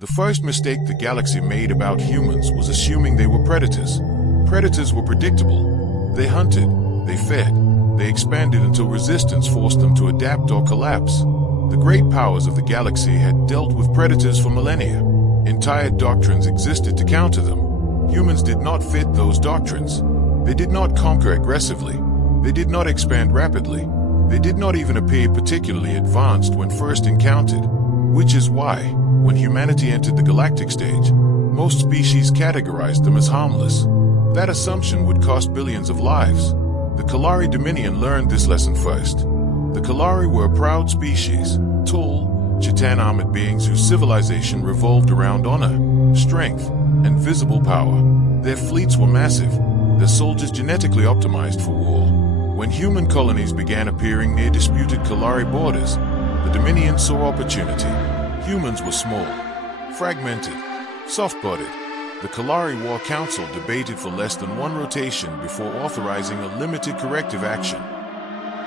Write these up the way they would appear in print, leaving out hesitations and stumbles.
The first mistake the galaxy made about humans was assuming they were predators. Predators were predictable. They hunted, they fed, they expanded until resistance forced them to adapt or collapse. The great powers of the galaxy had dealt with predators for millennia. Entire doctrines existed to counter them. Humans did not fit those doctrines. They did not conquer aggressively. They did not expand rapidly. They did not even appear particularly advanced when first encountered. Which is why, when humanity entered the galactic stage, most species categorized them as harmless. That assumption would cost billions of lives. The Kalari Dominion learned this lesson first. The Kalari were a proud species, tall, chitin-armored beings whose civilization revolved around honor, strength, and visible power. Their fleets were massive, their soldiers genetically optimized for war. When human colonies began appearing near disputed Kalari borders, the Dominion saw opportunity. Humans were small, fragmented, soft-bodied. The Kalari War Council debated for less than one rotation before authorizing a limited corrective action.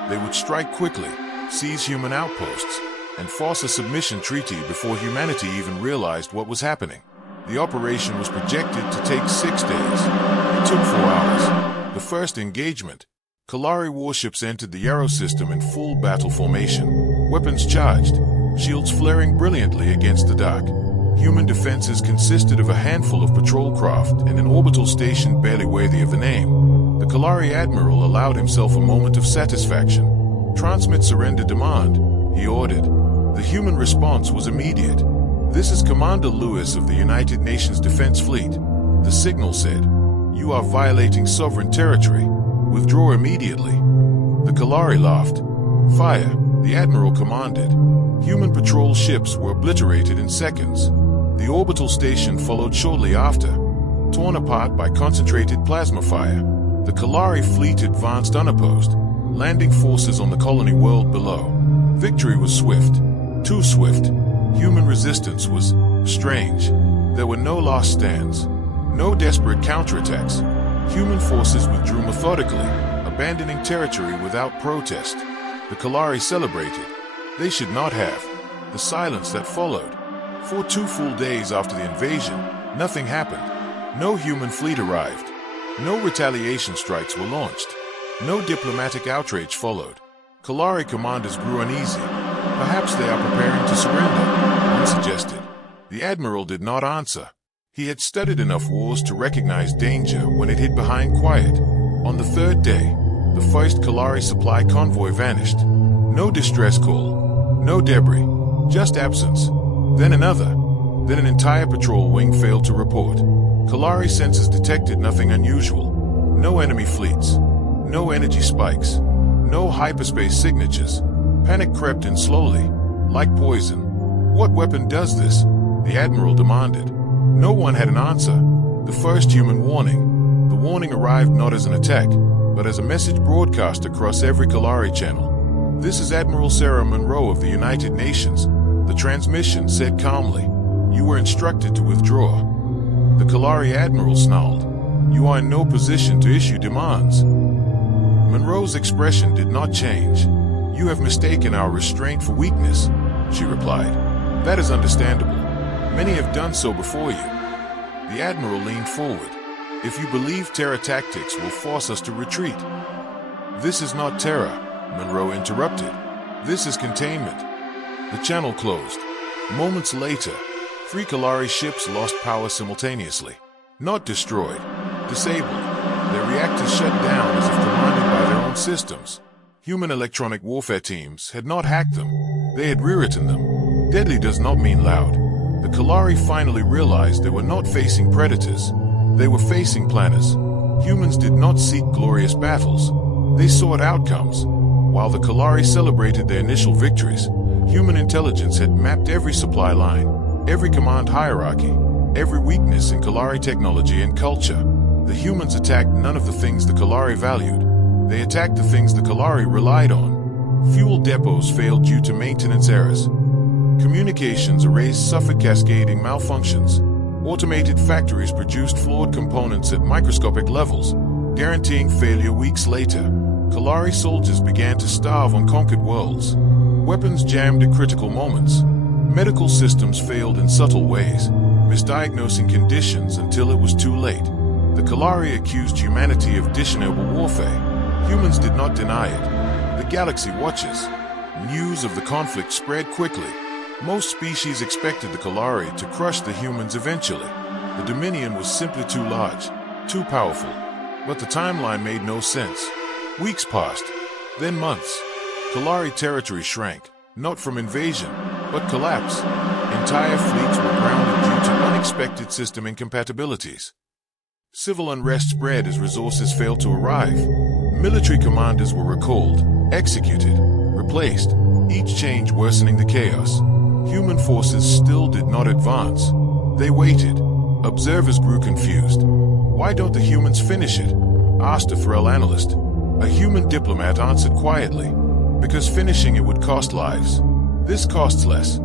They would strike quickly, seize human outposts, and force a submission treaty before humanity even realized what was happening. The operation was projected to take 6 days. It took 4 hours. The first engagement, Kalari warships entered the Yarrow system in full battle formation, weapons charged, shields flaring brilliantly against the dark. Human defenses consisted of a handful of patrol craft and an orbital station barely worthy of the name. The Kalari Admiral allowed himself a moment of satisfaction. "Transmit surrender demand," he ordered. The human response was immediate. "This is Commander Lewis of the United Nations Defense Fleet." The signal said, "You are violating sovereign territory. Withdraw immediately." The Kalari laughed. "Fire," the Admiral commanded. Human patrol ships were obliterated in seconds. The orbital station followed shortly after, torn apart by concentrated plasma fire. The Kalari fleet advanced unopposed, landing forces on the colony world below. Victory was swift, too swift. Human resistance was strange. There were no last stands, no desperate counterattacks. Human forces withdrew methodically, abandoning territory without protest. The Kalari celebrated. They should not have. The silence that followed. For 2 full days after the invasion, nothing happened. No human fleet arrived. No retaliation strikes were launched. No diplomatic outrage followed. Kalari commanders grew uneasy. Perhaps they are preparing to surrender, one suggested. The Admiral did not answer. He had studied enough wars to recognize danger when it hid behind quiet. On the 3rd day, the first Kalari supply convoy vanished. No distress call, no debris, just absence. Then another. Then an entire patrol wing failed to report. Kalari sensors detected nothing unusual. No enemy fleets, no energy spikes, no hyperspace signatures. Panic crept in slowly, like poison. "What weapon does this?" the Admiral demanded. No one had an answer. The first human warning. The warning arrived not as an attack, but as a message broadcast across every Kalari channel. "This is Admiral Sarah Monroe of the United Nations," the transmission said calmly. "You were instructed to withdraw." The Kalari Admiral snarled. "You are in no position to issue demands." Monroe's expression did not change. "You have mistaken our restraint for weakness," she replied. "That is understandable. Many have done so before you." The Admiral leaned forward. "If you believe terror tactics will force us to retreat." "This is not terror," Monroe interrupted. "This is containment." The channel closed. Moments later, 3 Kalari ships lost power simultaneously. Not destroyed, disabled. Their reactors shut down as if commanded by their own systems. Human electronic warfare teams had not hacked them. They had rewritten them. Deadly does not mean loud. The Kalari finally realized they were not facing predators. They were facing planners. Humans did not seek glorious battles. They sought outcomes. While the Kalari celebrated their initial victories, human intelligence had mapped every supply line, every command hierarchy, every weakness in Kalari technology and culture. The humans attacked none of the things the Kalari valued. They attacked the things the Kalari relied on. Fuel depots failed due to maintenance errors. Communications erased suffered cascading malfunctions. Automated factories produced flawed components at microscopic levels, guaranteeing failure weeks later. Kalari soldiers began to starve on conquered worlds. Weapons jammed at critical moments. Medical systems failed in subtle ways, misdiagnosing conditions until it was too late. The Kalari accused humanity of dishonorable warfare. Humans did not deny it. The galaxy watches. News of the conflict spread quickly. Most species expected the Kalari to crush the humans eventually. The Dominion was simply too large, too powerful. But the timeline made no sense. Weeks passed, then months. Kalari territory shrank, not from invasion, but collapse. Entire fleets were grounded due to unexpected system incompatibilities. Civil unrest spread as resources failed to arrive. Military commanders were recalled, executed, replaced, each change worsening the chaos. Human forces still did not advance. They waited. Observers grew confused. "Why don't the humans finish it?" asked a Thrall analyst. A human diplomat answered quietly, "Because finishing it would cost lives. This costs less."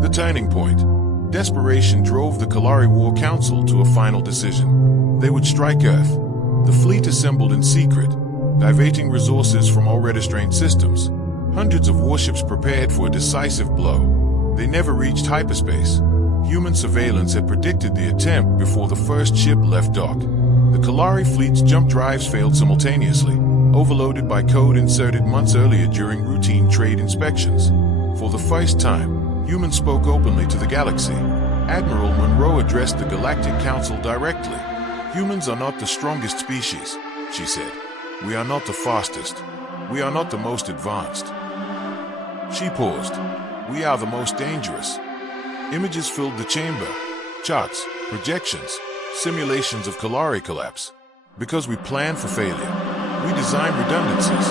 The turning point. Desperation drove the Kalari War Council to a final decision. They would strike Earth. The fleet assembled in secret, diverting resources from already strained systems. Hundreds of warships prepared for a decisive blow. They never reached hyperspace. Human surveillance had predicted the attempt before the first ship left dock. The Kalari fleet's jump drives failed simultaneously, overloaded by code inserted months earlier during routine trade inspections. For the first time, humans spoke openly to the galaxy. Admiral Monroe addressed the Galactic Council directly. "Humans are not the strongest species," she said. "We are not the fastest. We are not the most advanced." She paused. "We are the most dangerous." Images filled the chamber. Charts, projections, simulations of Kalari collapse. Because we plan for failure. We design redundancies.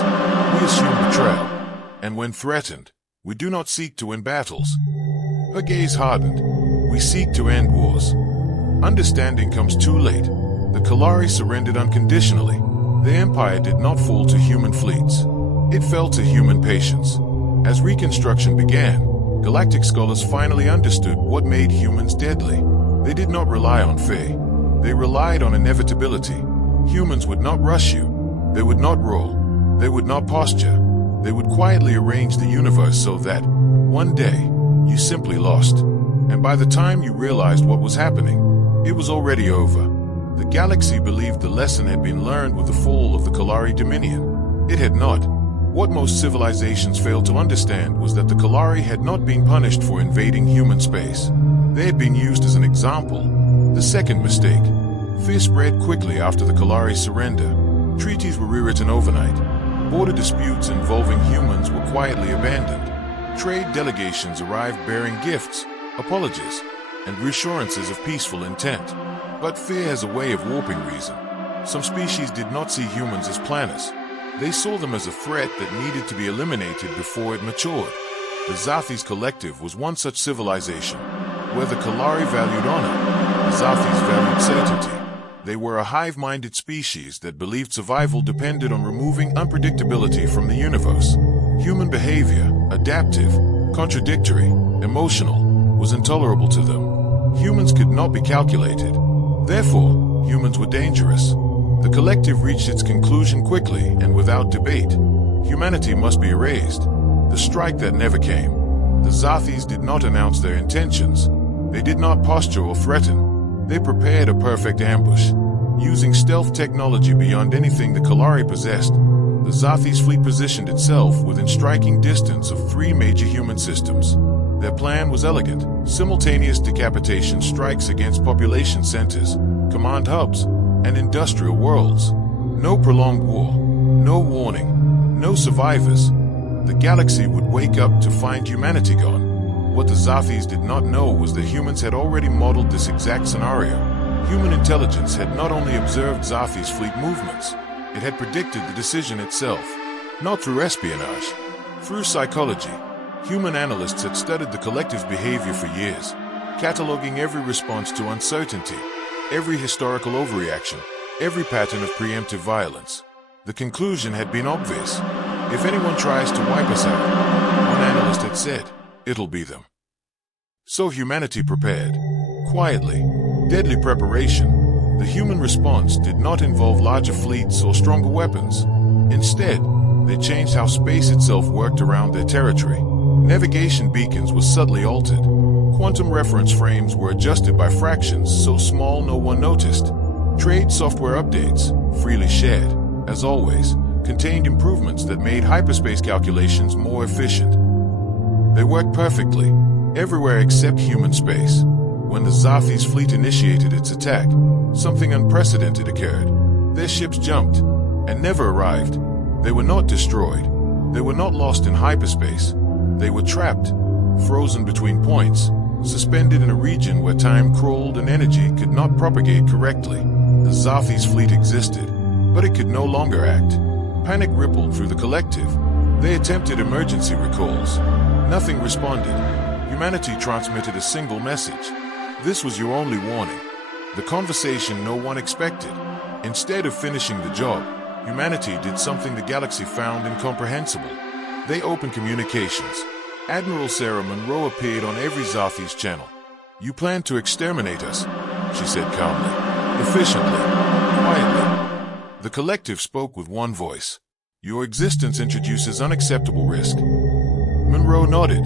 We assume betrayal. And when threatened, we do not seek to win battles. Her gaze hardened. We seek to end wars. Understanding comes too late. The Kalari surrendered unconditionally. The Empire did not fall to human fleets. It fell to human patience. As Reconstruction began, galactic scholars finally understood what made humans deadly. They did not rely on fate. They relied on inevitability. Humans would not rush you. They would not roll. They would not posture. They would quietly arrange the universe so that, one day, you simply lost. And by the time you realized what was happening, it was already over. The galaxy believed the lesson had been learned with the fall of the Kalari Dominion. It had not. What most civilizations failed to understand was that the Kalari had not been punished for invading human space. They had been used as an example. The second mistake. Fear spread quickly after the Kalari surrender. Treaties were rewritten overnight. Border disputes involving humans were quietly abandoned. Trade delegations arrived bearing gifts, apologies, and reassurances of peaceful intent. But fear has a way of warping reason. Some species did not see humans as planners. They saw them as a threat that needed to be eliminated before it matured. The Zathis Collective was one such civilization. Where the Kalari valued honor, the Zathis valued certainty. They were a hive-minded species that believed survival depended on removing unpredictability from the universe. Human behavior, adaptive, contradictory, emotional, was intolerable to them. Humans could not be calculated. Therefore, humans were dangerous. The collective reached its conclusion quickly and without debate. Humanity must be erased. The strike that never came. The Zathis did not announce their intentions. They did not posture or threaten. They prepared a perfect ambush. Using stealth technology beyond anything the Kalari possessed, the Zathis fleet positioned itself within striking distance of 3 major human systems. Their plan was elegant: simultaneous decapitation strikes against population centers, command hubs, and industrial worlds. No prolonged war, no warning, no survivors. The galaxy would wake up to find humanity gone. What the Zathis did not know was that humans had already modeled this exact scenario. Human intelligence had not only observed Zathis' fleet movements, it had predicted the decision itself. Not through espionage, through psychology. Human analysts had studied the collective's behavior for years, cataloging every response to uncertainty, every historical overreaction, every pattern of preemptive violence. The conclusion had been obvious. If anyone tries to wipe us out, one analyst had said, it'll be them. So humanity prepared. Quietly. Deadly preparation. The human response did not involve larger fleets or stronger weapons. Instead, they changed how space itself worked around their territory. Navigation beacons were subtly altered. Quantum reference frames were adjusted by fractions so small no one noticed. Trade software updates, freely shared, as always, contained improvements that made hyperspace calculations more efficient. They worked perfectly, everywhere except human space. When the Zathis fleet initiated its attack, something unprecedented occurred. Their ships jumped, and never arrived. They were not destroyed. They were not lost in hyperspace. They were trapped, frozen between points, suspended in a region where time crawled and energy could not propagate correctly. The Zathis fleet existed, but it could no longer act. Panic rippled through the collective. They attempted emergency recalls. Nothing responded. Humanity transmitted a single message. This was your only warning. The conversation no one expected. Instead of finishing the job, humanity did something the galaxy found incomprehensible. They opened communications. Admiral Sarah Monroe appeared on every Zathis channel. "You plan to exterminate us," she said calmly, efficiently, quietly. The collective spoke with one voice. "Your existence introduces unacceptable risk." Monroe nodded.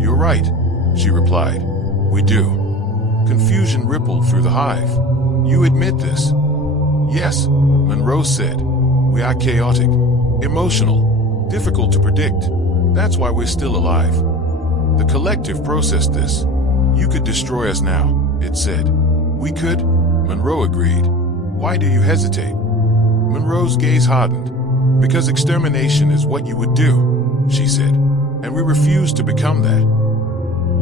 "You're right," she replied. "We do." Confusion rippled through the hive. "You admit this?" "Yes," Monroe said. "We are chaotic, emotional, difficult to predict. That's why we're still alive." The collective processed this. "You could destroy us now," it said. "We could," Monroe agreed. "Why do you hesitate?" Monroe's gaze hardened. "Because extermination is what you would do," she said. "And we refuse to become that."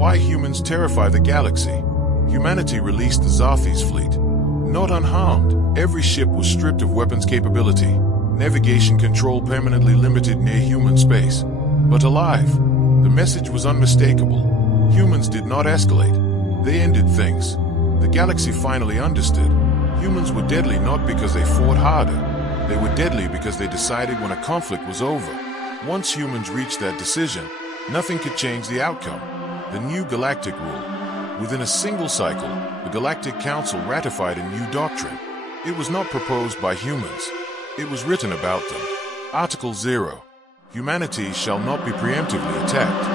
Why humans terrify the galaxy? Humanity released the Zathis fleet. Not unharmed, every ship was stripped of weapons capability. Navigation control permanently limited near human space. But alive, the message was unmistakable. Humans did not escalate. They ended things. The galaxy finally understood. Humans were deadly not because they fought harder. They were deadly because they decided when a conflict was over. Once humans reached that decision, nothing could change the outcome. The new galactic rule. Within a single cycle, the Galactic Council ratified a new doctrine. It was not proposed by humans. It was written about them. Article 0. Humanity shall not be preemptively attacked.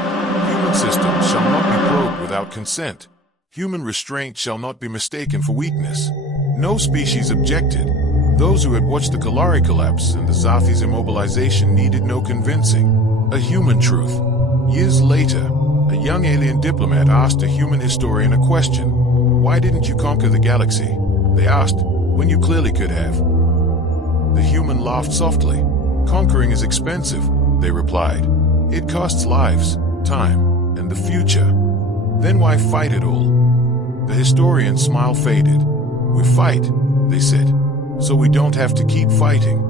Human systems shall not be probed without consent. Human restraint shall not be mistaken for weakness. No species objected. Those who had watched the Kalari collapse and the Zathis' immobilization needed no convincing. A human truth. Years later, a young alien diplomat asked a human historian a question. "Why didn't you conquer the galaxy?" they asked, "when you clearly could have." The human laughed softly. "Conquering is expensive," they replied. "It costs lives, time, and the future. Then why fight at all?" The historian's smile faded. "We fight," they said, "so we don't have to keep fighting."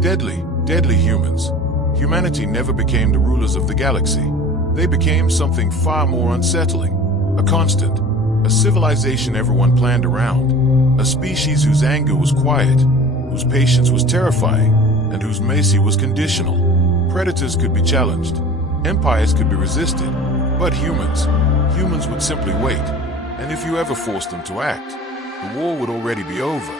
Deadly, deadly humans. Humanity never became the rulers of the galaxy. They became something far more unsettling. A constant. A civilization everyone planned around. A species whose anger was quiet, whose patience was terrifying, and whose mercy was conditional. Predators could be challenged. Empires could be resisted. But humans would simply wait. And if you ever forced them to act, the war would already be over.